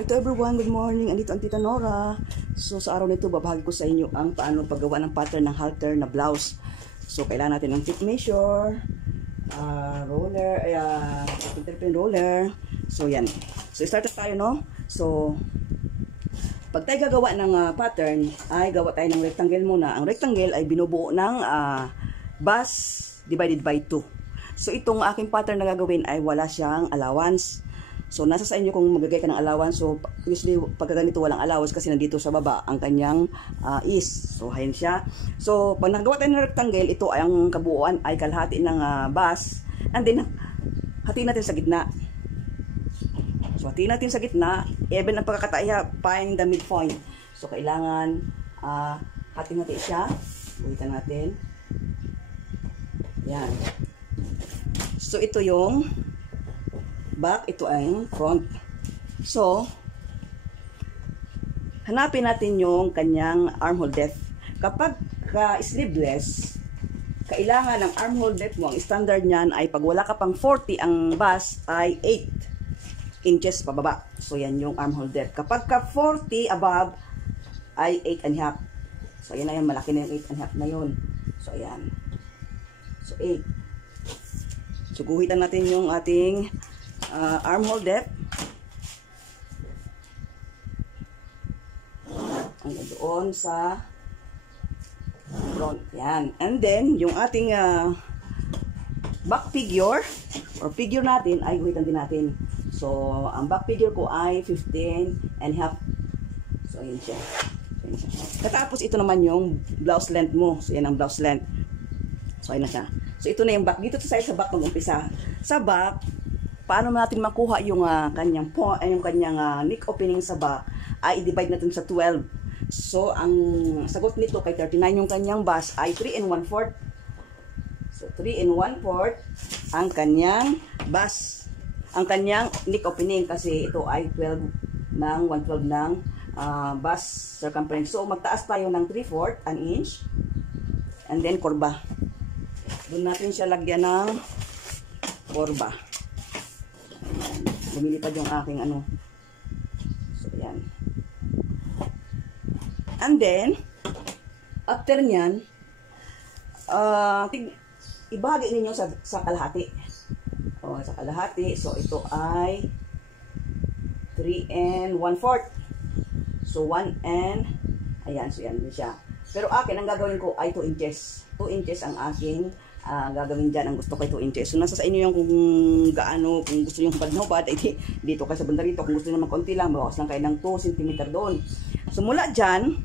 Hi to everyone, good morning. Andito ang Tita Nora. So sa araw nito, babahagi ko sa inyo ang paano paggawa ng pattern ng halter na blouse. So kailangan natin ng tape measure, roller, interpret roller. So yan. So start tayo, no? So pag tayo gagawa ng pattern, ay gawa tayo ng rectangle muna. Ang rectangle ay binubuo ng base divided by 2. So itong aking pattern na gagawin ay wala siyang allowance. So, nasa sa inyo kung magagay ka ng allowance. So, usually, pagka ganito walang allowance kasi nandito sa baba ang kanyang is. So, hayan siya. So, pag nagawa tayo ng rectangle, ito ay ang kabuuan ay kalahati ng base. And then, hatiin natin sa gitna. So, hatiin natin sa gitna. Even ang pagkakataya, find the midpoint. So, kailangan hatiin natin siya. Buhitan natin. Yan. So, ito yung back, ito ay front. So, hanapin natin yung kanyang armhole depth. Kapag sleeveless, kailangan ng armhole depth mo, ang standard niyan ay pag wala ka pang 40, ang base ay 8 inches pababa. So, yan yung armhole depth. Kapag ka 40 above, ay 8.5. So, yan na yan, malaki na yung 8.5 na yun. So, ayan. So, 8. So, guhitan natin yung ating armhole depth hanggang doon sa front. Yan. And then, yung ating back figure or figure natin ay guhitan din natin. So, ang back figure ko ay 15.5. So, yun siya. Katapos, ito naman yung blouse length mo. So, yan ang blouse length. So, ayun na siya. So, ito na yung back. Dito tayo sa back mag-umpisa. Sa back, paano natin makuha yung kanyang neck opening sa back ay i-divide natin sa 12. So, ang sagot nito kay 39 yung kanyang base ay 3 1/4. So, 3 1/4 ang kanyang base. Ang kanyang neck opening kasi ito ay 12 ng 1/12 ng base circumference. So, magtaas tayo ng 3/4 an inch and then kurba. Doon natin siya lagyan ng kurba. Lumilipad yung aking ano. So, yan. And then, after nyan, ibahagi ninyo sa kalahati. O, sa kalahati. So, ito ay 3 1/4. So, 1 and, ayan. So, yan din siya. Pero akin, ang gagawin ko ay 2 inches. 2 inches ang aking gagawin dyan. Ang gusto ko ay 2 inches. So, nasa sa inyo yung kung gaano, kung gusto nyo hubad na hubad, ay dito kayo sa banda rito. Kung gusto nyo naman konti lang, bawas lang kayo ng 2 cm doon. So, mula dyan,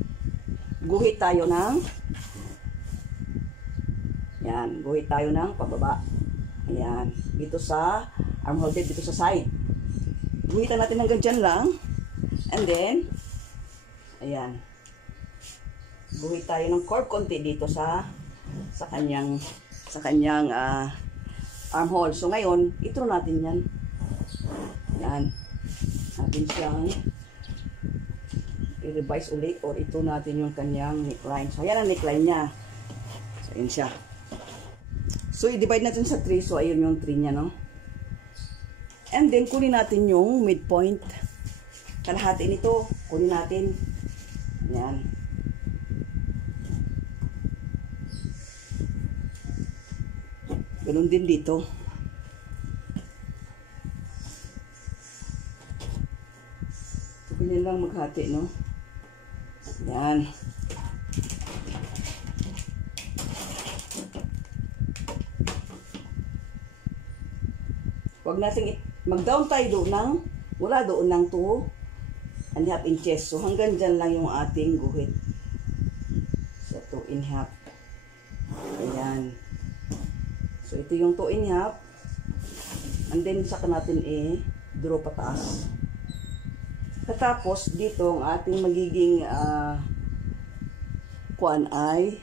guhit tayo ng, yan, guhit tayo ng pababa. Ayan, dito sa armhole depth, dito sa side. Guhitan natin hanggang dyan lang. And then, ayan, guhit tayo ng curve konti dito sa kanyang armhole. So ngayon, ito natin yan. Yan. Natin siyang i-revise ulit or ito natin yung kanyang neckline. So yan ang neckline niya. So yun siya. So i-divide natin sa 3. So ayun yung 3 niya, no? And then kunin natin yung midpoint. Kalahati nito. Kunin natin. Yan. Ganun din dito. So, ganyan lang maghati, no? Yan. Huwag natin mag-down tayo doon ng, wala doon ng 2.5 inches. So, hanggang dyan lang yung ating guhit. So, 2.5. Ayan. So, ito yung 2.5. And then, saka natin draw pataas. Katapos, dito ang ating magiging kuan ay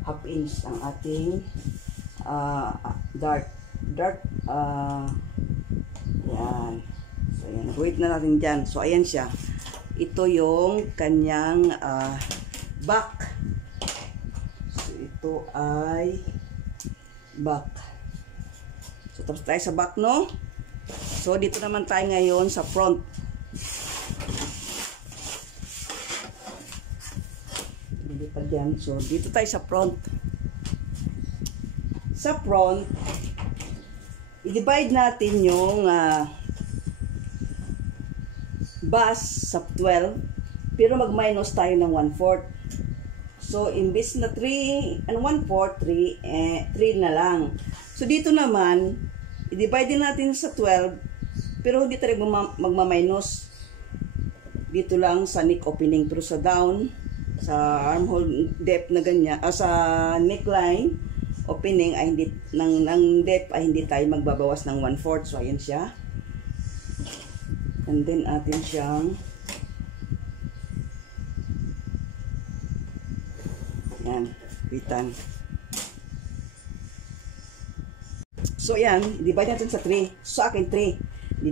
half inch ang ating dart. Yan. So, ayan. Wait na natin dyan. So, ayan siya. Ito yung kanyang back. So, ito ay back. So, So, tapos tayo sa back, no? So, dito naman tayo ngayon sa front. Lilipad yan. So, dito tayo sa front. Sa front, i-divide natin yung bus sa 12, pero mag-minus tayo ng 1/4. So, imbis na 3 and 1/4, 3 na lang. So, dito naman, i-divide din natin sa 12, pero hindi tayo magma-minus. Dito lang sa neck opening, pero sa down, sa armhole depth na ganyan, sa neckline opening ay hindi, ng depth ay hindi tayo magbabawas ng 1/4. So, ayan siya. And then, atin siyang yan, bitan. So, yan, divide natin sa 3. So, akin 3.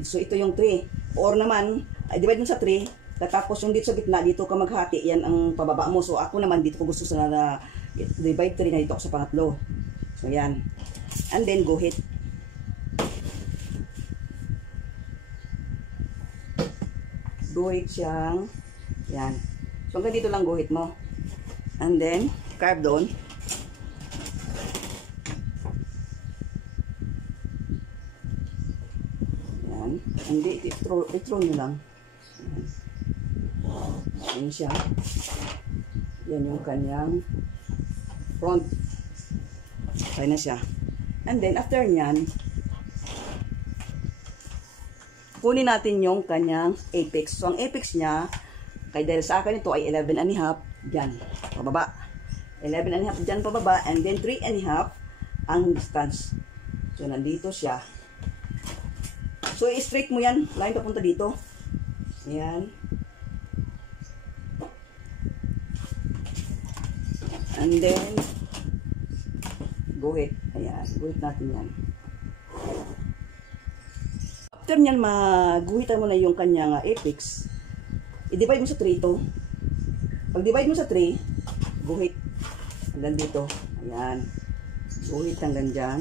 So, ito yung 3. Or naman, divide mo sa 3. Tapos, yung dito sa gitna, dito ka maghati. Yan ang pababa mo. So, ako naman, dito ko gusto na divide 3 na dito ako sa pangatlo. So, yan. And then, guhit. Guhit siyang, yan. So, hanggang dito lang guhit mo. And then, carve doon. Yan. Hindi, i-throw nyo lang. Yan. Yan siya. Yan yung kanyang front. Okay na siya. And then, after nyan, kunin natin yung kanyang apex. So, ang apex niya, kaya dahil sa akin ito ay 11.5, dyan, pababa. 11.5 dyan, pababa. And then, 3.5 ang distance. So, nandito siya. So, i-straight mo yan. Line papunta dito. Ayan. And then, guhit. Ayan. Guhit natin yan. After nyan, maguhitan mo na yung kanyang apex. I-divide mo sa 3 ito. Pag divide mo sa 3, guhit hanggang dito. Ayan. Guhit hanggang dyan.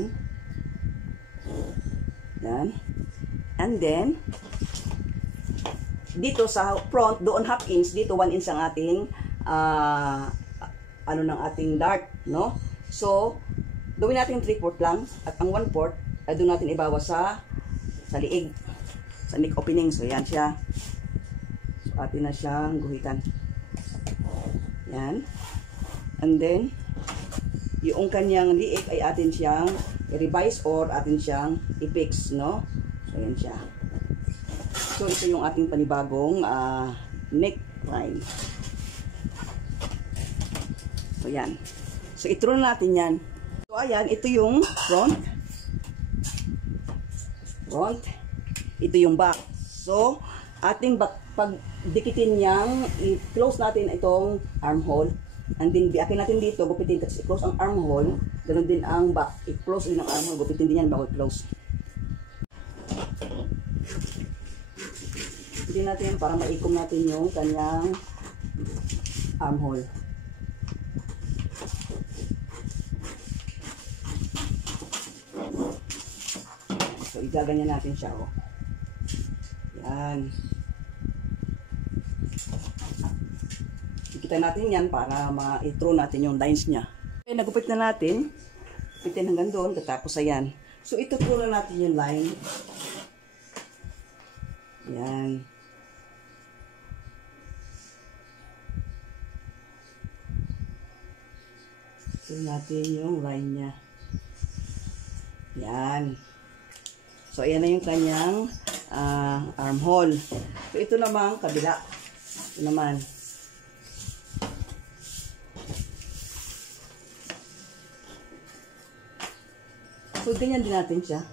Ayan. And then, dito sa front, doon half inch, dito 1 inch ang ating ng ating dart, no? So, gawin natin 3/4 lang at ang 1/4 ay doon natin ibawas sa liig, sa neck opening. So, yan siya. So, atin na siyang guhitan. Yan. And then, yung kanyang liig ay atin siyang i-revise or atin siyang i-fix, no? So, yan siya. So, ito yung ating panibagong neckline. So, yan. So, i-throw natin yan. So, ayan. Ito yung front. Front. Ito yung back. So, ating back, pag dikitin niyang, i-close natin itong armhole. And then, biakin natin dito, gupitin. Tapos, i-close ang armhole. Ganun din ang back. I-close din ang armhole. Gupitin din yan bago i-close. Hindi natin para maikom natin yung kanyang armhole. So, igaganyan natin siya, oh. Yan. Ikita natin yan para ma-throw natin yung lines niya. Okay, nagupit na natin. Gupitin hanggang doon, katapos ayan. So, ito-throw na natin yung line. Yan. Throw natin yung line niya. Yan. So, ayan na yung kanyang armhole. So, ito naman, kabila. Ito naman. So, ganyan din natin siya.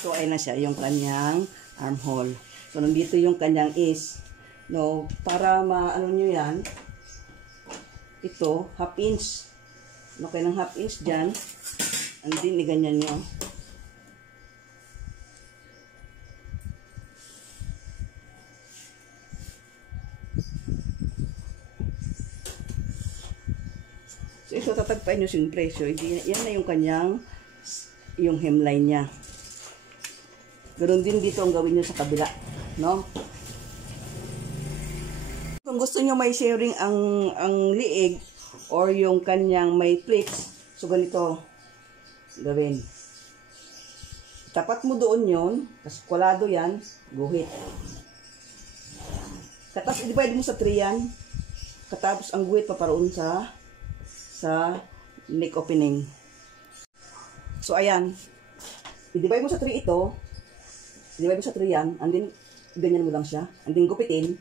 So, ayan na siya, yung kanyang armhole. So, nandito yung kanyang is. No, para maano nyo yan, ito, half inch. No, kayo ng half inch dyan. And then, ganyan nyo. So, tatagpain nyo yung presyo. Yan na yung kanyang, yung hemline niya. Ganoon din dito ang gawin nyo sa kabila. No? Kung gusto nyo may sharing ang liig or yung kanyang may pleats, so ganito gawin. Tapat mo doon yon, tapos kulado yan, guhit. Tapos i-divide mo sa 3 yan. Katapos ang guhit paparoon sa neck opening. So ayan. I-divide mo sa 3 ito. I-divide mo sa 3 yan. And then, ganyan mo lang siya. And then gupitin.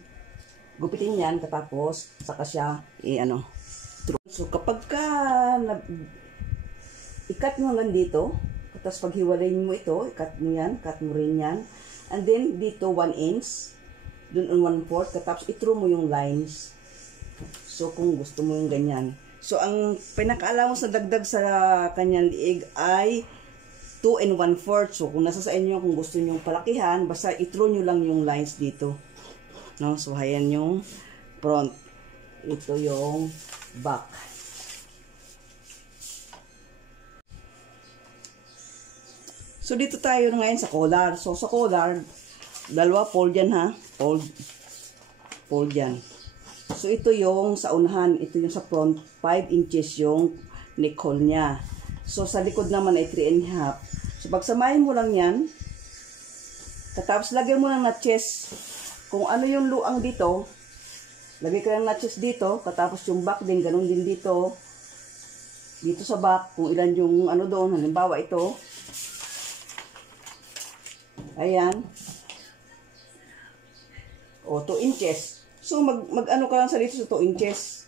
Gupitin yan. Katapos, saka siya, So kapag ka, i-cut mo hanggang dito. Tapos pag hiwalayin mo ito, i-cut mo yan. Cut mo rin yan. And then, dito 1 inch. Dun on 1/4. Katapos, i-through mo yung lines. So, kung gusto mo yung ganyan. So, ang pinaka-allowance na dagdag sa kanyang liig ay 2 1/4. So, kung nasa sa inyo, kung gusto nyo palakihan, basta i-throw nyo lang yung lines dito. No? So, ayan yung front. Ito yung back. So, dito tayo ngayon sa collar. So, sa collar, dalawa fold yan ha. Fold yan. So, ito yung sa unahan. Ito yung sa front. 5 inches yung neck hole niya. So, sa likod naman ay 3 1/2. So, pagsamahin mo lang yan. Katapos, lagyan mo lang notches. Kung ano yung luang dito, lagay ka ng notches dito. Katapos yung back din, ganun din dito. Dito sa back, kung ilan yung ano doon. Halimbawa, ito. Ayan. O, 2 inches. So, mag-ano ka lang sa dito sa 2 inches.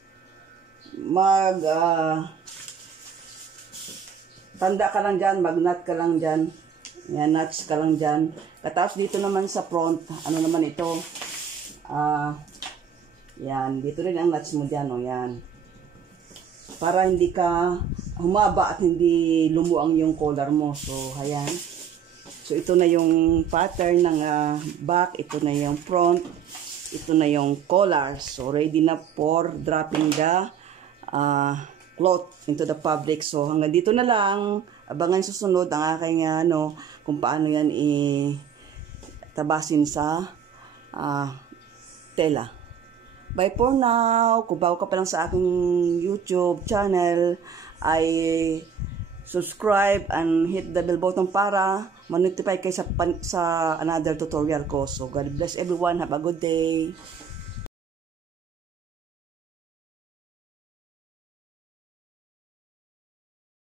Tanda ka lang dyan, mag-nut ka lang dyan. Yan, nuts ka lang dyan. Katapos dito naman sa front, ano naman ito? Yan, dito rin ang nuts mo dyan, o yan. Para hindi ka humaba at hindi lumuang yung collar mo. So, ayan. So, ito na yung pattern ng back, ito na yung front. Ito na yung collar. So, ready na for dropping the cloth into the fabric. So, hanggang dito na lang. Abangan susunod ang aking kung paano yan tabasin sa tela. Bye for now. Kung bago ka pa lang sa aking YouTube channel, ay subscribe and hit the bell button para ma-notify kayo sa another tutorial ko. So, God bless everyone. Have a good day.